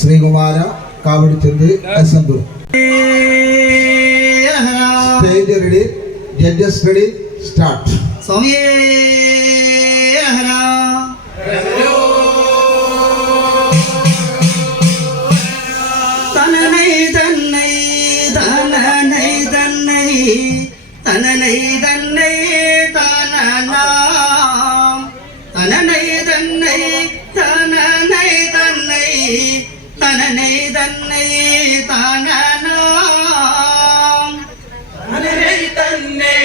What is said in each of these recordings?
Sreekumara കാവടിച്ചന്ദ് അസംബു. Stage ready, judges ready, start. സ്വാമിയേ തനനൈ തന്നൈ തനനൈ തന്നൈ തനനൈ തന്നൈ തനനാം തനനൈ തന്നൈ തനനൈ തന്നൈ തനനൈ തന്നൈ തനനാം തനനൈ തന്നൈ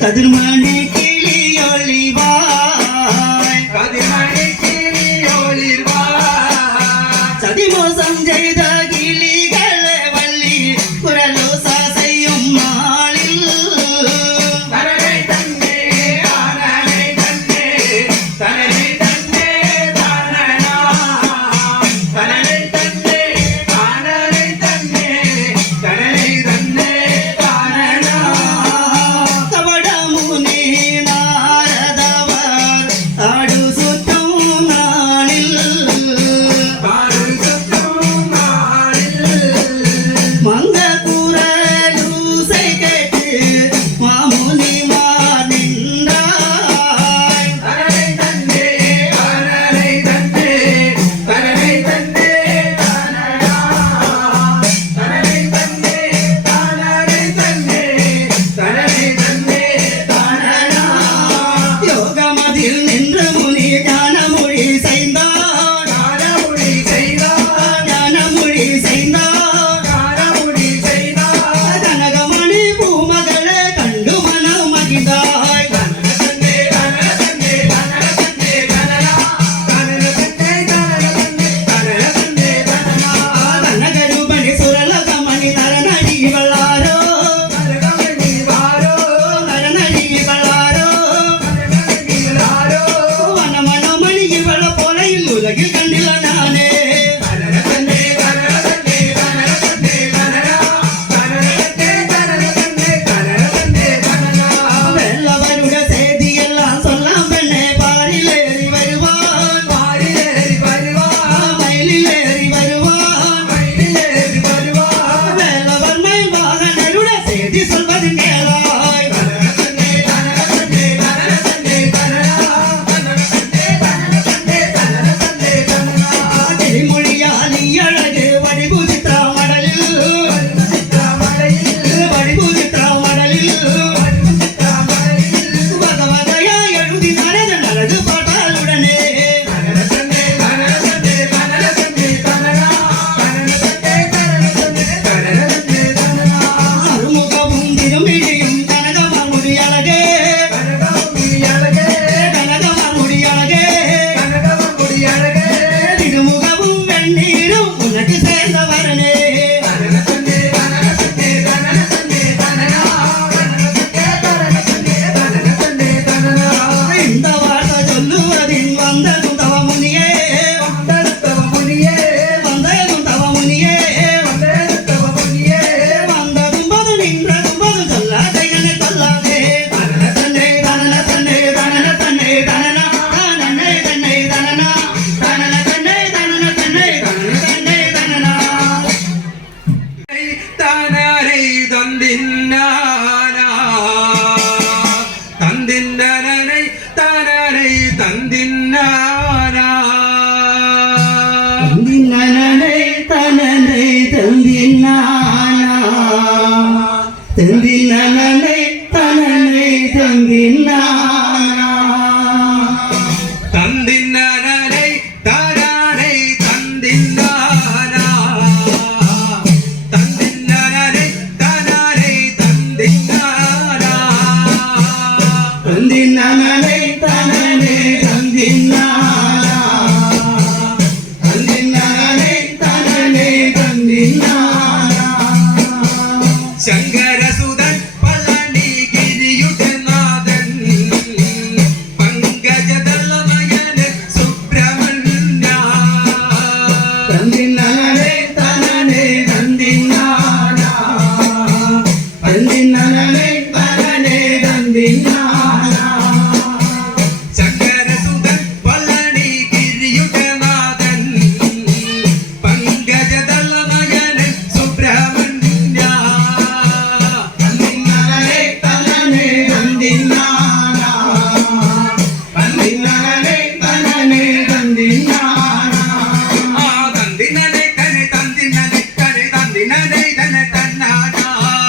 கதிர்மணி கிளியொளிவாய் கதிர்மணி கிளியொளிவாய் சதிமோசம் செய்த கிளிகளே வள்ளி குரலோசா செய்யும் நாளில் தனனை தன்னே ஆனனை தன்னே தனனை தன்னே தானனா தனனை தன்னே ஆனனை தன்னே தனனை தன்னே தானனா തന്തിന്നാനേ താനാനേ തന്തിന്നാനാ തന്തിന്നാനേ താനാനേ തന്തിന്നാനാ തന്തിന്നാനേ താനാനേ തന്തിന്നാനാ തന്തിന്നാനേ താനാനേ തന്തിന്നാനാ ശങ്കരസുതൻ പളനി ഗിരിയുടെ നാഥൻ പങ്കജദളമയന് സുബ്രഹ്മണ്യ തന്തിന്നാനേ താനാനേ തന്തിന്നാനാ തന്തിന്നാനേ താനാനേ തന്തിന്നാനാ ശങ്കരസുതൻ പളനി ഗിരിയുടെ നാഥൻ പങ്കജദളമയന് സുബ്രഹ്മണ്യ തന്തിന്നാനേ താനാനേ തന്തിന്നാനാ തന്തിന്നാനേ താനാനേ തന്തിന്നാനാ തന്തിന്നാനേ തനെ തന്തിന്നാനേ തനെ തന്തിന്നാനേ തനെ തന്നാനാ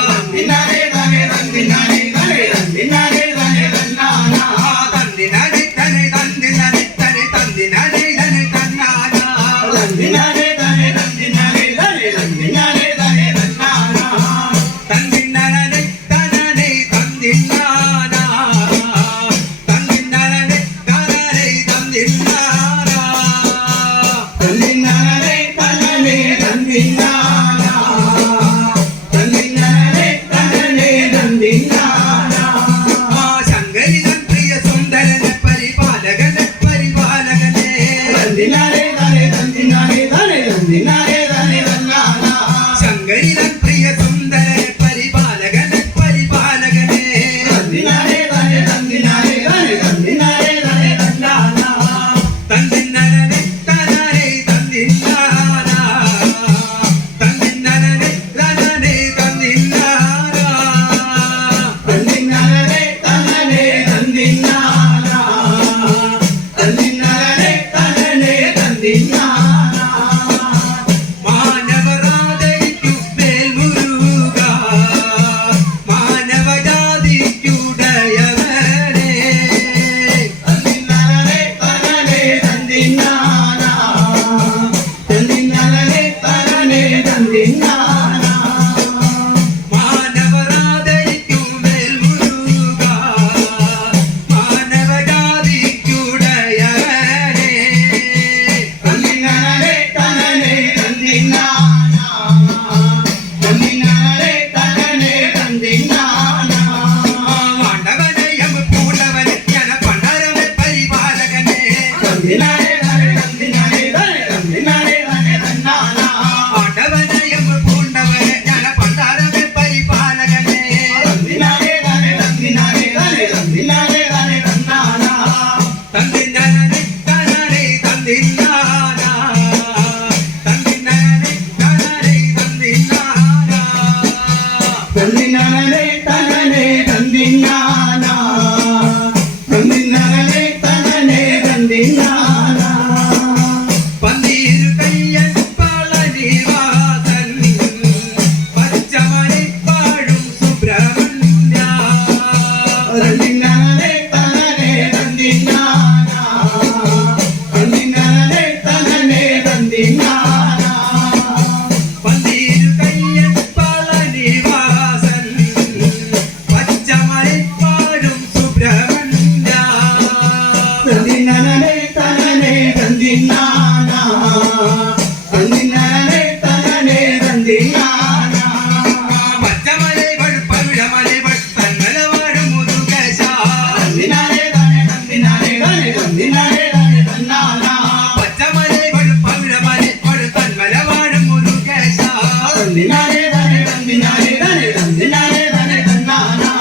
തന്തിന്നാനേ തനെ തന്തിന്നാനേ തനെ തന്തിന്നാനേ തനെ തന്നാനാ തന്തിന്നാനേ തനെ തന്തിന്നാനേ തനെ തന്തിന്നാനേ തനെ തന്നാനാ തന്തിന്നാനേ തനെ തന്തിന്നാനേ തനെ തന്തിന്നാനേ തനെ തന്നാനാ തന്തിന്നാനേ താനാനേ തന്തിന്നാനാ തന്തിന്നാനേ താനാനേ തന്തിന്നാനാ തന്തിന്നാനേ താനാനേ തന്തിന്നാനാ തന്തിന്നാനേ താനാനേ തന്തിന്നാനാ ശങ്കരിതൻ പ്രിയ സുന്ദരനെ പരിപാലകനെ പരിപാലകനെ തന്തിന്നാനേ താനേ തന്തിന്നാനേ താനേ തന്തിന്നാനേ താനേ തന്നാനാ ശങ്കരിതൻ പ്രിയ സുന്ദരനെ പരിപാലകനെ പരിപാലകനെ തന്തിന്നാനേ താനേ തന്തിന്നാനേ താനേ തന്തിന്നാനേ താനേ തന്നാനാ തന്തിന്നാനേ താനാനേ തന്തിന്നാനാ തന്തിന്നാനേ താനാനേ തന്തിന്നാനാ തന്തിന്നാനേ താനാനേ തന്തിന്നാനാ തന്തിന്നാനേ താനാനേ തന്തിന്നാനാ മാനവരാധയ്ക്കു മേൽമുരുക മാനവജാതിക്കുടയവനെ തന്തിന്നാനേ താനാനേ തന്തിന്നാനാ തന്തിന്നാനേ താനാനേ തന്തിന്നാനാ മാനവരാധയ്ക്കു മേൽമുരുക മാനവജാതിക്കുടയവനെ തന്തിന്നാനേ താനാനേ തന്തിന്നാനാ തന്തിന്നാനേ താനാനേ തന്തിന്നാനാ വാണ്ടവനെയും പൂണ്ടവനെ ജന പണ്ടരവെ പരിപാലകനെ തന്തിന്നാനേ താനേ തന്തിന്നാനേ താനേ തന്തിന്നാനേ താനേ തന്നാനാ വാണ്ടവനെയും പൂണ്ടവനെ ജന പണ്ടരവെ പരിപാലകനെ തന്തിന്നാനേ താനേ തന്തിന്നാനേ താനേ തന്തിന്നാനേ താനേ തന്നാനാ തന്തിന്നാനേ താനാനേ തന്തിന്നാനാ തന്തിന്നാനേ താനാനേ തന്തിന്നാനാ തന്തിന്നാനേ താനാനേ തന്തിന്നാനാ തന്തിന്നാനേ താനാനേ തന്തിന്നാനാ പന്തീരു കയ്യൻ പളനിവാസൻ പച്ചമണി പാടും സുബ്രഹ്മണ്യ തന്തിന്നാനേ താനാനേ തന്തിന്നാനാ തന്തിന്നാനേ താനാനേ തന്തിന്നാനാ പന്തീരു കയ്യൻ പളനിവാസൻ പച്ചമണി പാടും സുബ്രഹ്മണ്യ തന്തിന്നാനേ താനാനേ തന്തിന്നാനാ തന്തിന്നാനേ താനാനേ തന്തിന്നാനാ പച്ചമലൈ പഴുപവിഴമലൈ തന്മലവാടും മുരുകേശ തന്തിന്നാനേ താനേ തന്തിന്നാനേ താനേ തന്തിന്നാനേ താനേ തന്നാനാ പച്ചമലൈ പഴുപവിഴമലൈ തന്മലവാടും മുരുകേശ തന്തിന്നാനേ താനേ തന്തിന്നാനേ താനേ തന്തിന്നാനേ താനേ തന്നാനാ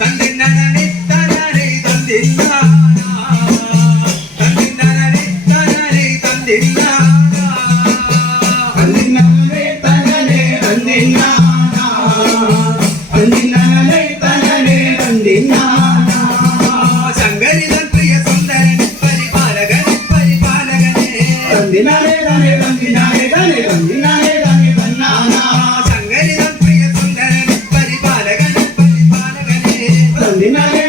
തന്തിന്നാനേ താനാനേ തന്തിന്നാനാ തന്തിന്നാനേ താനാനേ തന്തിന്നാനാ തന്തിന്നാനേ താനാനേ തന്തിന്നാനാ തന്തിന്നാനേ താനാനേ തന്തിന്നാനാ ശങ്കരിതൻ പ്രിയ സുന്ദരൻ പരിപാലകൻ പരിപാലകനെ തന്തിന്നാനേ താനേ തന്തിന്നാനേ താനേ തന്തിന്നാനേ താനേ തന്നാനാ ശങ്കരിതൻ പ്രിയ സുന്ദരൻ പരിപാലകൻ പരിപാലകനെ തന്തിന്നാനേ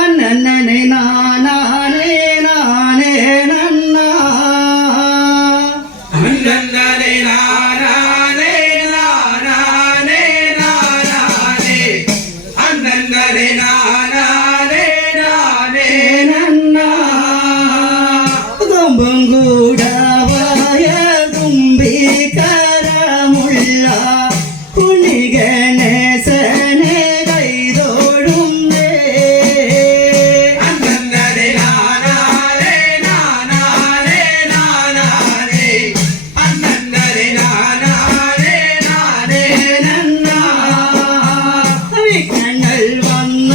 അന്നനെ നാനേ നാനേ നന്ന അന്നനെ നാനേ നാനേ നാനേ അന്നനെ നാനേ നാനേ നന്ന കൊമ്പുംകൂടവായ തുമ്പിക്കരമുള്ള കുണിഗണേശനെ കൈതൊഴുന്നേ അന്നനെ നാനേ നാനേ നാനേ അന്നനെ നാനേ നാനേ നന്ന വിഘ്നങ്ങൾ വന്ന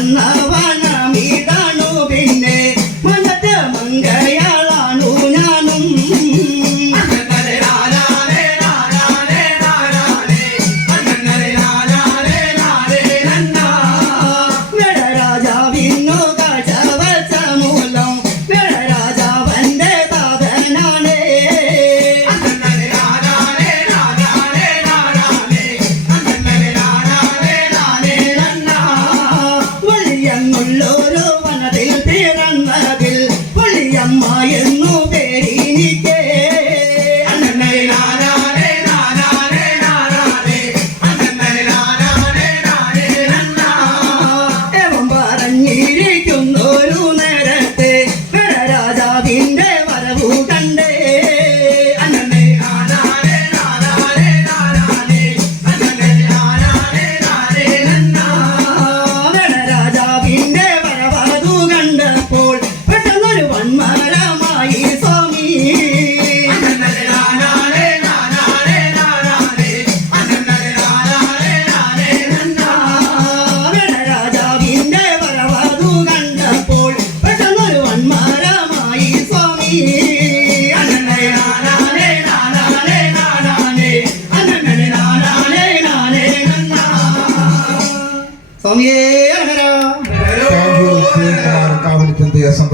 വന്നവനമിതാണു പിന്നെ മനത്തെ മങ്കയാളാണു ഞാനും രാജാവിന്നു കാഴ്ച വച്ച മൂലം രാജാവന്റെ താതനാണ് വലിയെന്നുള്ളൊരു വനത്തിൽ പിറന്നതിൽ പുളിയമ്മ എന്നു പേരിനിക്കേ ഏവം പറഞ്ഞിരിക്കുന്നൊരു നേരത്തെ രാജാവിന്റെ വരവു കണ്ടേ രാജാവിന്റെ വരവതു കണ്ടപ്പോൾ പെട്ടെന്നൊരു വന്മരമായി സ്വാമി രാജാവിന്റെ വരവതു കണ്ടപ്പോൾ പെട്ടെന്നൊരു വന്മരമായി സ്വാമി സ്വാമിയേ താങ്ക് യു ശ്രീകുമാർ കാവടിച്ചന്ത് എസ് എൻ